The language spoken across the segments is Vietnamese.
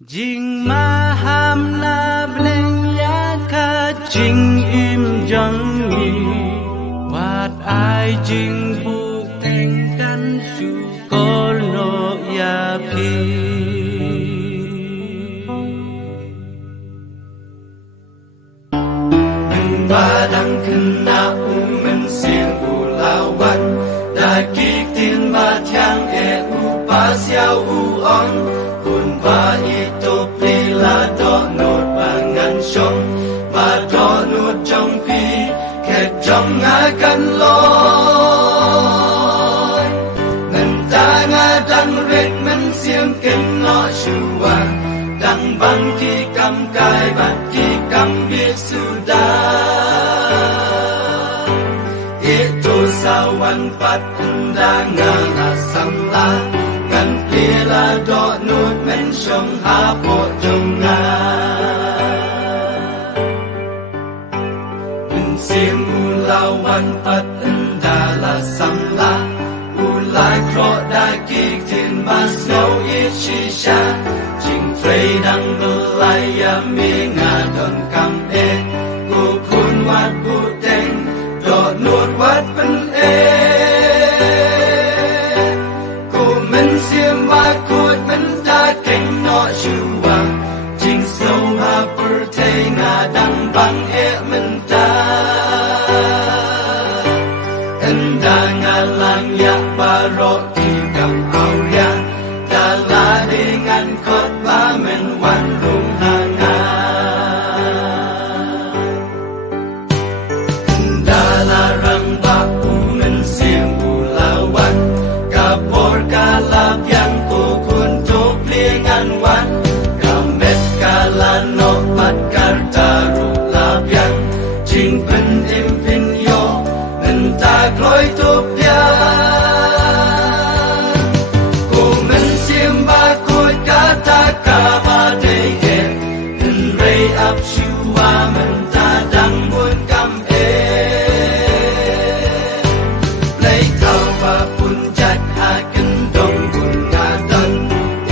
Jing maham na bleng yaka jing im jang yi wat ai jing bu teng kan su kol no ya pi badang kena umen siang ulawan dagik tin batyang pa siao uong kun ba ito prila do not bangan song ba do not jong pi ke jong akan loy nan ta nga dang ret men siang ken no shua dang bang ki kam kai bat ki kam bi sudah itu sawan pat undangan asam la kan pila do nut men shong ha po jong na men sim ulawan pat undala sam la ulai kro da ki tin mas no it shi sha jing frei dang belai ya mi nga don kam e ku kun wat bu teng do nut wat pen e ku men sim ma ku men ta keng no shua jing so ha per te nga dang bang e men ta enda nga lang ya baro ki kam au ya da la dengan kot ba men wan rung ha nga enda la rang ba u men sim u lawan ka por ka lap yang ko kun to plingan wan ka met ka la no pat kar taru lap yang jing pen im pin yo nen ta kloi to pya ko men sim ba ko ka ta ka ba de ke nen rei ap shua men ta dang bun kam e lấy thao và bun chặt ha ken dong bun nga dan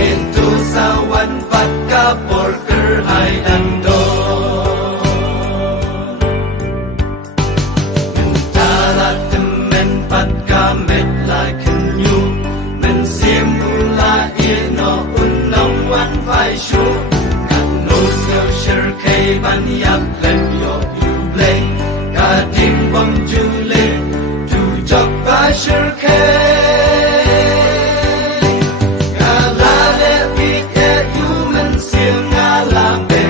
into sawan pat ka por ker hai dang do men ta la temen pat ka met la ken yu men sim ula e no un long wan vai shu kan no sel shir kai ban yap len yo yu bleng ka ding bom ju le tu jok ba shir kai ka la le pi ke yu men sim nga la be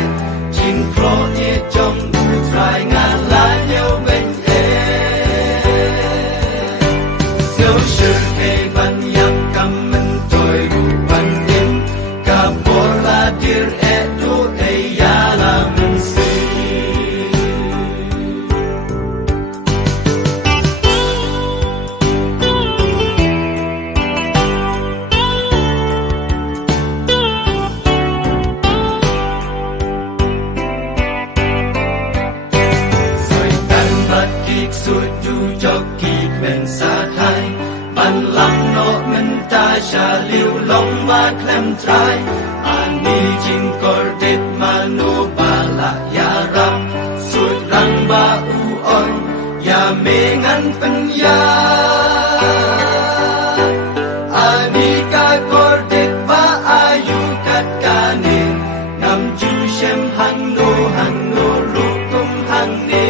jing pro e jong bu trai nga la yo ben e so shir kai ban yap kam men toy ru ban in ka por la dir e du e ya la men si soi tan bat kik sut du jok kik men sa thai ban lam no men ta sha liu long ma klem trai ani jing kor dit manu bala ya ram sut rang ba u on ya me ngan pen ya ani ka kor dit ba ayu kat ka ne nam ju shem hang no ru kum hang ne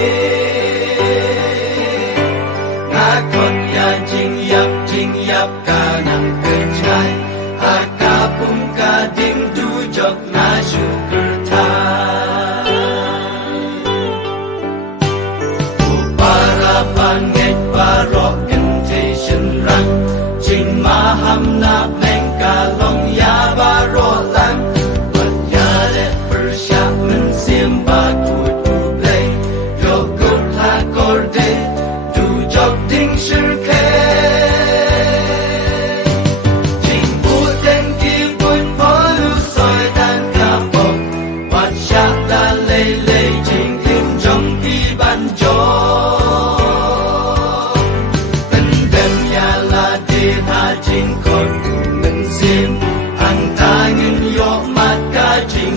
nga kot ya jing yap ka nang ke chai ha ka pum ka ding du jok na shu ker tha para pan nget paro ken te shin rang jing ma ham na meng ka long ya baro lang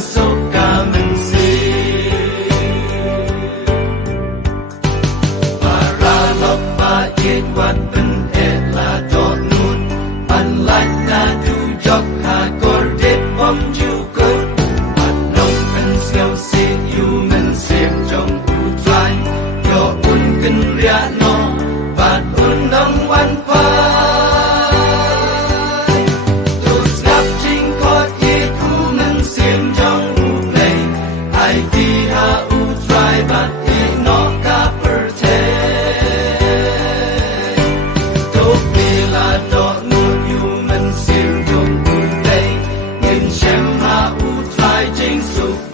so ca mình si para lop pa yet wat ben et la dot nun pan like na tu jok ha kor det bom ju ko pat nong pen siêu si you men sim trong u trai yo un kin ria no pat un nong wan pa Hãy subscribe cho kênh Ghiền Mì Gõ để không bỏ lỡ những video hấp dẫn